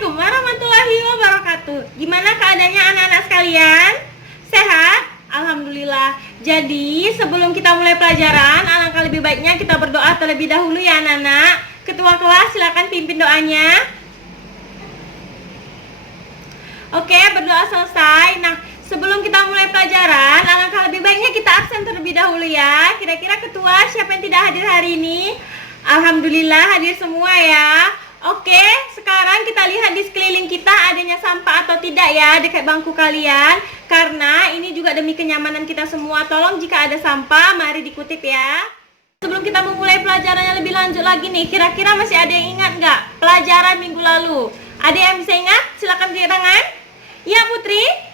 Assalamualaikum warahmatullahi wabarakatuh. Gimana keadaannya anak-anak sekalian? Sehat? Alhamdulillah. Jadi sebelum kita mulai pelajaran, alangkah lebih baiknya kita berdoa terlebih dahulu ya anak-anak. Ketua kelas silakan pimpin doanya. Oke, berdoa selesai. Nah, sebelum kita mulai pelajaran, alangkah lebih baiknya kita absen terlebih dahulu ya. Kira-kira ketua siapa yang tidak hadir hari ini? Alhamdulillah hadir semua ya. Oke, sekarang kita lihat di sekeliling kita adanya sampah atau tidak ya dekat bangku kalian. Karena ini juga demi kenyamanan kita semua. Tolong jika ada sampah, mari dikutip ya. Sebelum kita memulai pelajarannya lebih lanjut lagi nih, kira-kira masih ada yang ingat nggak pelajaran minggu lalu? Ada yang bisa ingat? Silakan angkat tangan. Ya Putri?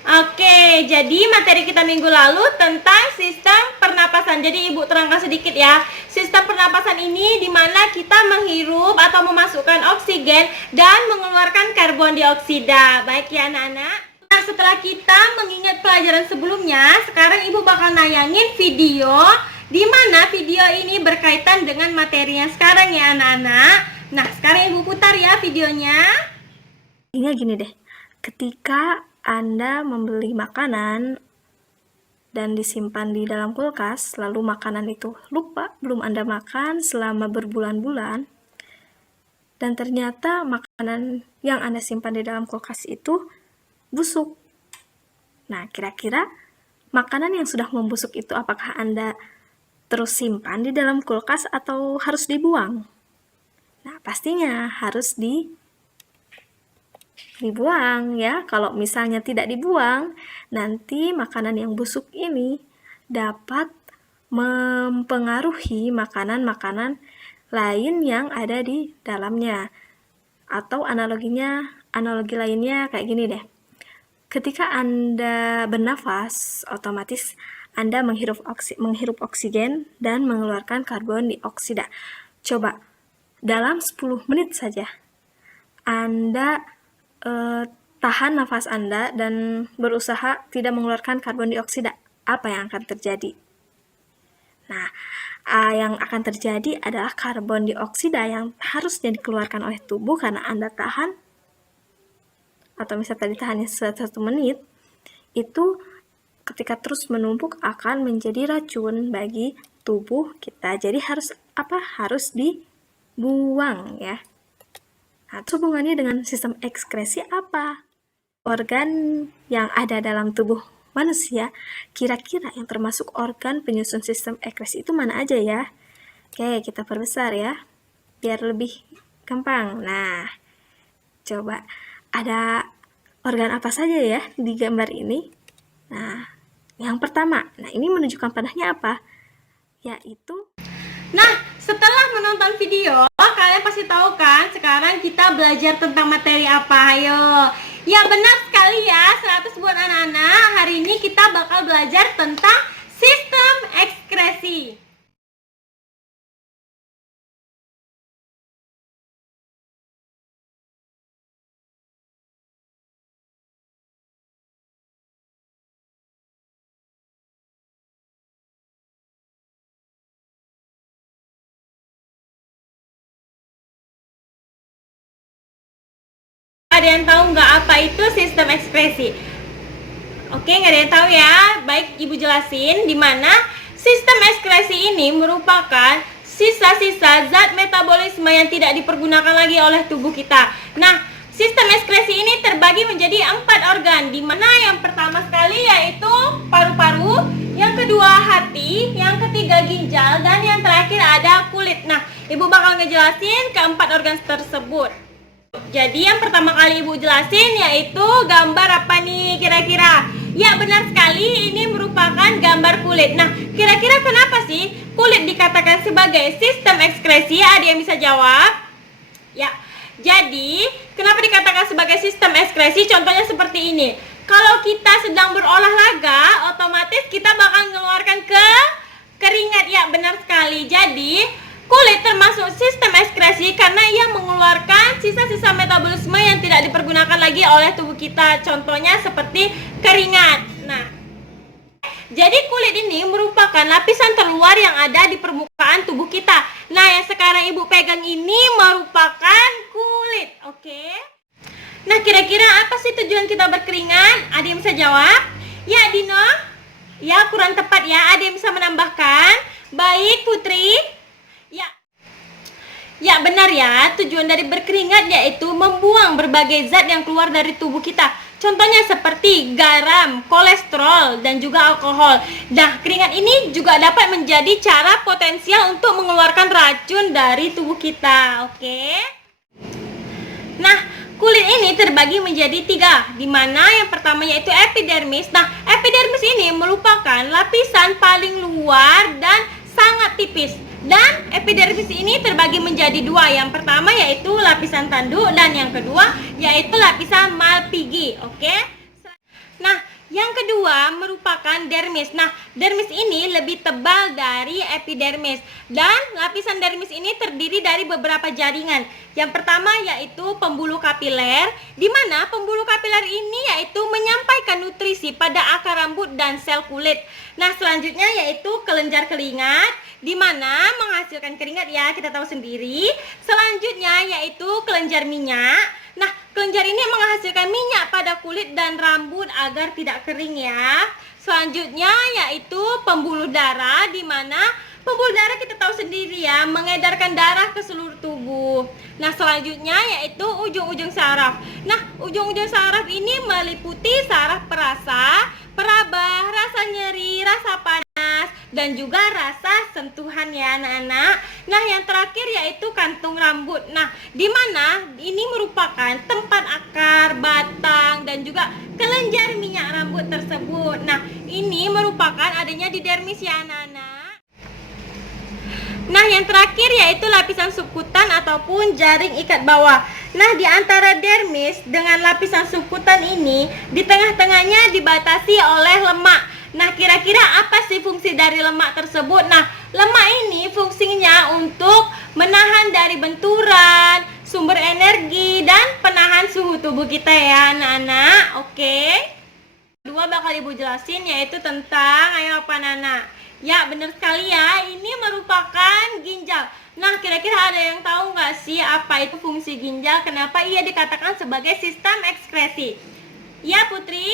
Oke, jadi materi kita minggu lalu tentang sistem pernapasan. Jadi Ibu terangkan sedikit ya. Sistem pernapasan ini dimana kita menghirup atau memasukkan oksigen dan mengeluarkan karbon dioksida. Baik ya anak-anak. Nah, setelah kita mengingat pelajaran sebelumnya, sekarang Ibu bakal nayangin video di mana video ini berkaitan dengan materinya sekarang ya anak-anak. Nah, sekarang Ibu putar ya videonya. Ingat gini deh, ketika Anda membeli makanan dan disimpan di dalam kulkas, lalu makanan itu lupa, belum Anda makan selama berbulan-bulan, dan ternyata makanan yang Anda simpan di dalam kulkas itu busuk. Nah, kira-kira makanan yang sudah membusuk itu apakah Anda terus simpan di dalam kulkas atau harus dibuang? Nah, pastinya harus dibuang ya. Kalau misalnya tidak dibuang, nanti makanan yang busuk ini dapat mempengaruhi makanan-makanan lain yang ada di dalamnya. Atau analogi lainnya kayak gini deh. Ketika Anda bernafas, otomatis Anda menghirup oksigen dan mengeluarkan karbon dioksida. Coba dalam 10 menit saja Anda tahan nafas Anda dan berusaha tidak mengeluarkan karbon dioksida. Apa yang akan terjadi? Nah, yang akan terjadi adalah karbon dioksida yang harusnya dikeluarkan oleh tubuh karena Anda tahan, atau misalnya tadi tahannya 1 menit, itu ketika terus menumpuk akan menjadi racun bagi tubuh kita. Jadi harus dibuang ya. Nah, hubungannya dengan sistem ekskresi apa? Organ yang ada dalam tubuh manusia, kira-kira yang termasuk organ penyusun sistem ekskresi itu mana aja ya? Oke, kita perbesar ya, biar lebih gampang. Nah, coba ada organ apa saja ya di gambar ini? Nah, yang pertama, ini menunjukkan padanya apa? Yaitu, nah, setelah menonton video, kalian pasti tahu kan sekarang kita belajar tentang materi apa? Ayo. Ya benar sekali ya, 100 buat anak-anak. Hari ini kita bakal belajar tentang sistem ekskresi. Ada yang tahu nggak apa itu sistem ekskresi? Oke, nggak ada yang tahu ya. Baik, Ibu jelasin di mana sistem ekskresi ini merupakan sisa-sisa zat metabolisme yang tidak dipergunakan lagi oleh tubuh kita. Nah, sistem ekskresi ini terbagi menjadi 4 organ, di mana yang pertama sekali yaitu paru-paru, yang kedua hati, yang ketiga ginjal, dan yang terakhir ada kulit. Nah, Ibu bakal ngejelasin keempat organ tersebut. Jadi yang pertama kali Ibu jelasin yaitu gambar apa nih kira-kira? Ya benar sekali, ini merupakan gambar kulit. Nah, kira-kira kenapa sih kulit dikatakan sebagai sistem ekskresi? Ada yang bisa jawab? Ya, jadi kenapa dikatakan sebagai sistem ekskresi? Contohnya seperti ini. Kalau kita sedang berolahraga, otomatis kita bakal mengeluarkan keringat. Ya benar sekali. Jadi kulit termasuk sistem ekskresi karena ia mengeluarkan sisa-sisa metabolisme yang tidak dipergunakan lagi oleh tubuh kita. Contohnya seperti keringat. Nah, jadi kulit ini merupakan lapisan terluar yang ada di permukaan tubuh kita. Nah, yang sekarang Ibu pegang ini merupakan kulit. kulit. Oke. Nah, kira-kira apa sih tujuan kita berkeringat? Ada yang bisa jawab? Ya, Dino? Ya, kurang tepat ya. Ada yang bisa menambahkan? Baik, Putri. Ya. Ya, benar ya. Tujuan dari berkeringat yaitu membuang berbagai zat yang keluar dari tubuh kita. Contohnya seperti garam, kolesterol, dan juga alkohol. Nah, keringat ini juga dapat menjadi cara potensial untuk mengeluarkan racun dari tubuh kita. Oke. Nah, kulit ini terbagi menjadi 3, di mana yang pertama yaitu epidermis. Nah, epidermis ini merupakan lapisan paling luar dan sangat tipis. Dan epidermis ini terbagi menjadi 2. Yang pertama yaitu lapisan tanduk dan yang kedua yaitu lapisan Malpighi. Oke. Nah, yang kedua merupakan dermis. Nah, dermis ini lebih tebal dari epidermis dan lapisan dermis ini terdiri dari beberapa jaringan. Yang pertama yaitu pembuluh kapiler, di mana pembuluh kapiler ini yaitu menyampaikan nutrisi pada akar rambut dan sel kulit. Nah, selanjutnya yaitu kelenjar keringat, di mana menghasilkan keringat ya, kita tahu sendiri. Selanjutnya yaitu kelenjar minyak. Nah, kelenjar ini menghasilkan minyak pada kulit dan rambut agar tidak kering ya. Selanjutnya yaitu pembuluh darah, di mana pembuluh darah kita tahu sendiri ya, mengedarkan darah ke seluruh tubuh. Nah, selanjutnya yaitu ujung-ujung saraf. Nah, ujung-ujung saraf ini meliputi saraf perasa, peraba, rasa nyeri, rasa panas, dan juga rasa sentuhan ya anak-anak. Nah, yang terakhir yaitu kantung rambut. Nah, di mana ini merupakan tempat akar, batang, dan juga kelenjar minyak rambut tersebut. Nah, ini merupakan adanya di dermis ya anak-anak. Nah, yang terakhir yaitu lapisan subkutan ataupun jaring ikat bawah. Nah, di antara dermis dengan lapisan subkutan ini, di tengah-tengahnya dibatasi oleh lemak. Nah, kira-kira apa sih fungsi dari lemak tersebut? Nah, lemak ini fungsinya untuk menahan dari benturan, sumber energi, dan penahan suhu tubuh kita ya anak-anak. Oke. Kedua bakal ibu jelasin yaitu tentang, ayo apa anak-anak? Ya, benar sekali ya, ini merupakan ginjal. Nah, kira-kira ada yang tahu nggak sih apa itu fungsi ginjal? Kenapa ia dikatakan sebagai sistem ekskresi? Ya, Putri?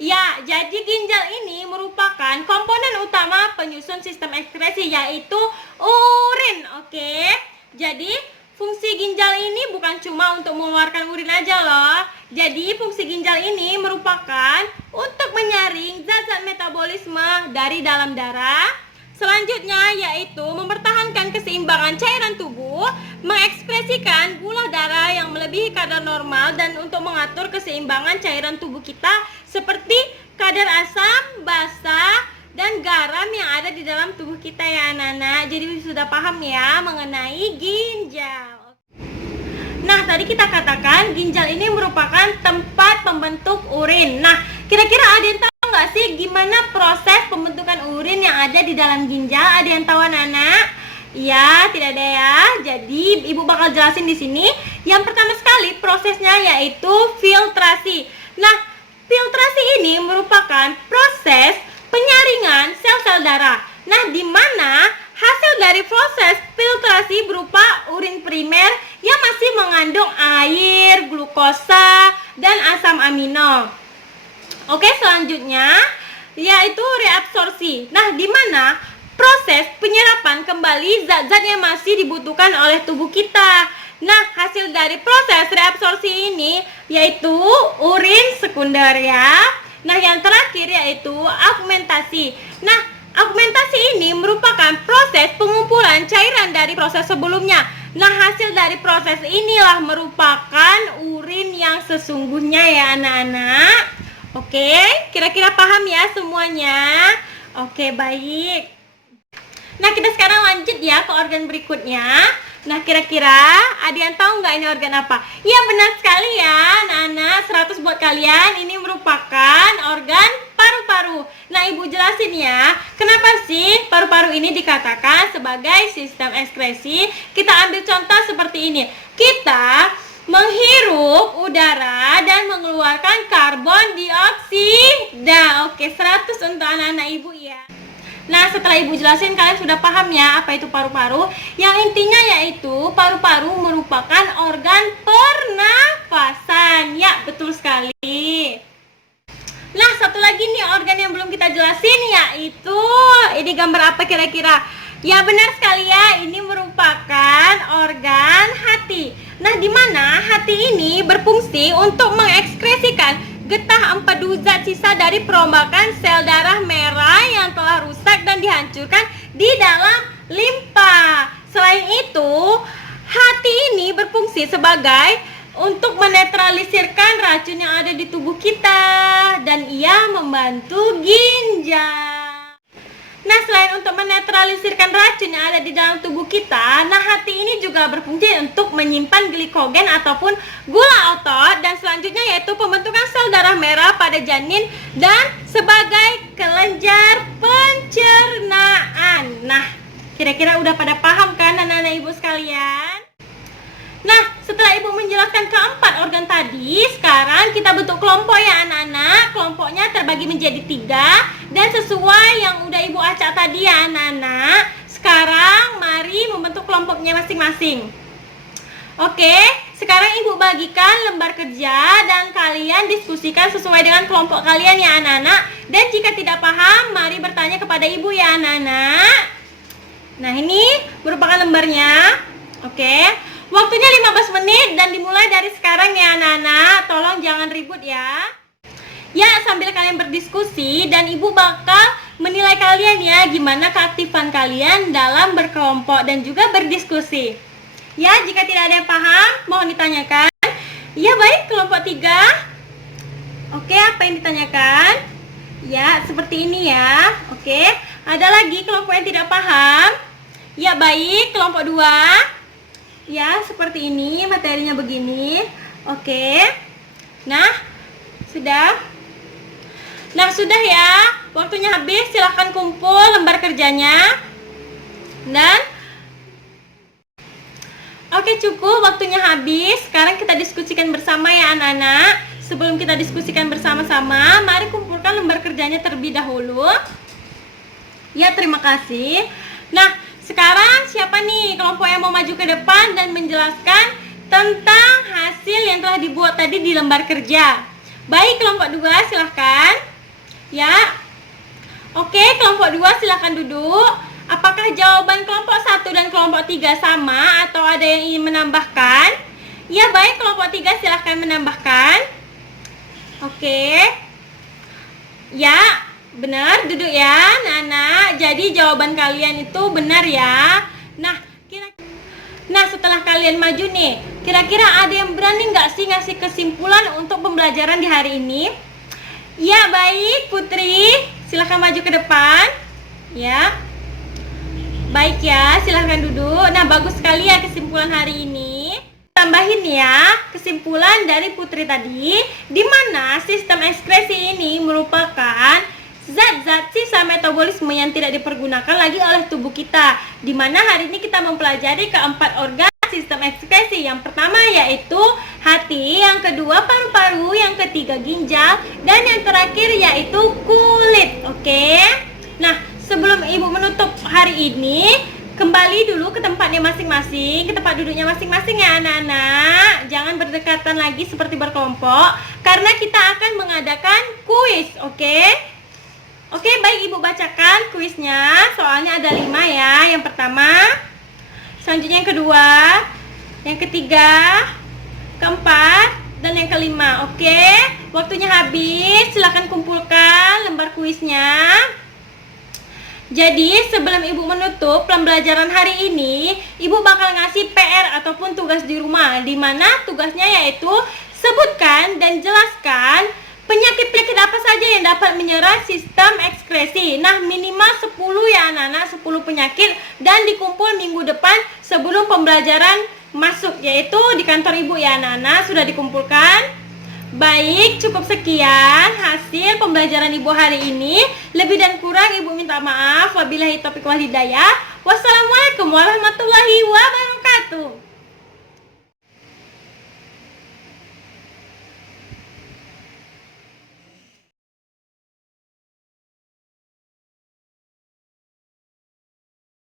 Ya, jadi ginjal ini merupakan komponen utama penyusun sistem ekskresi, yaitu urin. Oke, jadi fungsi ginjal ini bukan cuma untuk mengeluarkan urin aja loh. Jadi fungsi ginjal ini merupakan untuk menyaring zat-zat metabolisme dari dalam darah. Selanjutnya yaitu mempertahankan keseimbangan cairan tubuh, mengekspresikan gula darah yang melebihi kadar normal, dan untuk mengatur keseimbangan cairan tubuh kita seperti kadar asam, basa, dan garam yang ada di dalam tubuh kita ya anak-anak. Jadi sudah paham ya mengenai ginjal. Nah, tadi kita katakan ginjal ini merupakan tempat pembentuk urin. Nah, kira-kira ada yang tahu nggak sih gimana proses pembentukan urin yang ada di dalam ginjal? Ada yang tahu anak-anak? Ya, tidak ada ya. Jadi ibu bakal jelasin di sini. Yang pertama sekali prosesnya yaitu filtrasi. Nah, filtrasi ini merupakan proses penyaringan sel-sel darah. Nah, di mana hasil dari proses filtrasi berupa urin primer yang masih mengandung air, glukosa, dan asam amino. Oke, selanjutnya yaitu reabsorpsi. Nah, di mana proses penyerapan kembali zat-zat yang masih dibutuhkan oleh tubuh kita. Nah, hasil dari proses reabsorpsi ini yaitu urin sekunder ya. Nah, yang terakhir yaitu augmentasi. Nah, augmentasi ini merupakan proses pengumpulan cairan dari proses sebelumnya. Nah, hasil dari proses inilah merupakan urin yang sesungguhnya ya anak-anak. Oke, kira-kira paham ya semuanya? Oke, baik. Nah, kita sekarang lanjut ya ke organ berikutnya. Nah, kira-kira ada yang tahu nggak ini organ apa? Ya, benar sekali ya anak-anak, 100 buat kalian. Ini merupakan organ paru-paru. Nah, ibu jelasin ya, kenapa sih paru-paru ini dikatakan sebagai sistem ekskresi? Kita ambil contoh seperti ini. Kita menghirup udara dan mengeluarkan karbon dioksida. Oke, 100 untuk anak-anak ibu ya. Nah, setelah Ibu jelasin kalian sudah paham ya apa itu paru-paru. Yang intinya yaitu paru-paru merupakan organ pernafasan. Ya, betul sekali. Nah, satu lagi nih organ yang belum kita jelasin yaitu ini gambar apa kira-kira? Ya, benar sekali ya, ini merupakan organ hati. Nah, di mana hati ini berfungsi untuk mengekskresikan getah empedu zat sisa dari perombakan sel darah merah yang telah rusak dan dihancurkan di dalam limpa. Selain itu, hati ini berfungsi sebagai untuk menetralisirkan racun yang ada di tubuh kita dan ia membantu ginjal. Nah, selain untuk menetralisirkan racun yang ada di dalam tubuh kita, nah hati ini juga berfungsi untuk menyimpan glikogen ataupun gula otot, dan selanjutnya yaitu pembentukan sel darah merah pada janin dan sebagai kelenjar pencernaan. Nah, kira-kira udah pada paham kan anak-anak Ibu sekalian? Nah, setelah Ibu menjelaskan keempat organ tadi, sekarang kita bentuk kelompok ya anak-anak. Kelompoknya terbagi menjadi 3, dan sesuai yang udah Ibu acak tadi ya anak-anak. Sekarang mari membentuk kelompoknya masing-masing. Oke, sekarang Ibu bagikan lembar kerja dan kalian diskusikan sesuai dengan kelompok kalian ya anak-anak. Dan jika tidak paham, mari bertanya kepada Ibu ya anak-anak. Nah, ini merupakan lembarnya. Oke. Waktunya 15 menit dan dimulai dari sekarang ya anak-anak. Tolong jangan ribut ya. Ya, sambil kalian berdiskusi dan Ibu bakal menilai kalian ya gimana keaktifan kalian dalam berkelompok dan juga berdiskusi. Ya, jika tidak ada yang paham, mohon ditanyakan. Ya, baik, kelompok 3. Oke, apa yang ditanyakan? Ya, seperti ini ya. Oke, ada lagi kelompok yang tidak paham. Ya, baik, kelompok 2. Ya, seperti ini, materinya begini. Oke. Nah, sudah. Nah, sudah ya. Waktunya habis, silahkan kumpul lembar kerjanya. Dan oke, cukup, waktunya habis. Sekarang kita diskusikan bersama ya anak-anak. Sebelum kita diskusikan bersama-sama, mari kumpulkan lembar kerjanya terlebih dahulu. Ya, terima kasih. Nah, sekarang siapa nih kelompok yang mau maju ke depan dan menjelaskan tentang hasil yang telah dibuat tadi di lembar kerja? Baik, kelompok 2 silahkan. Ya. Oke, kelompok 2 silahkan duduk. Apakah jawaban kelompok 1 dan kelompok 3 sama atau ada yang ingin menambahkan? Ya, baik, kelompok 3 silahkan menambahkan. Oke. Ya, benar, duduk ya anak-anak. Jadi jawaban kalian itu benar ya. Nah, setelah kalian maju nih, kira-kira ada yang berani nggak sih ngasih kesimpulan untuk pembelajaran di hari ini? Ya, baik, Putri, silahkan maju ke depan. Ya, baik ya, silahkan duduk. Nah, bagus sekali ya kesimpulan hari ini. Tambahin ya kesimpulan dari Putri tadi, di mana sistem ekskresi ini merupakan zat-zat sisa metabolisme yang tidak dipergunakan lagi oleh tubuh kita, di mana hari ini kita mempelajari keempat organ sistem ekskresi. Yang pertama yaitu hati, yang kedua paru-paru, yang ketiga ginjal, dan yang terakhir yaitu kulit. Oke. Nah, sebelum Ibu menutup hari ini, kembali dulu ke tempatnya masing-masing, ke tempat duduknya masing-masing ya anak-anak. Jangan berdekatan lagi seperti berkelompok, karena kita akan mengadakan kuis. Oke, baik, Ibu bacakan kuisnya. Soalnya ada 5 ya. Yang pertama, selanjutnya yang kedua, yang ketiga, keempat, dan yang kelima. Oke, waktunya habis. Silakan kumpulkan lembar kuisnya. Jadi sebelum Ibu menutup pembelajaran hari ini, Ibu bakal ngasih PR ataupun tugas di rumah, di mana tugasnya yaitu sebutkan dan jelaskan penyakit-penyakit apa saja yang dapat menyerang sistem ekskresi. Nah, minimal 10 ya anak-anak, 10 penyakit, dan dikumpul minggu depan sebelum pembelajaran masuk, yaitu di kantor Ibu ya anak-anak. Sudah dikumpulkan? Baik, cukup sekian hasil pembelajaran Ibu hari ini. Lebih dan kurang Ibu minta maaf. Wabillahi taufiq wal hidayah. Wassalamualaikum warahmatullahi wabarakatuh.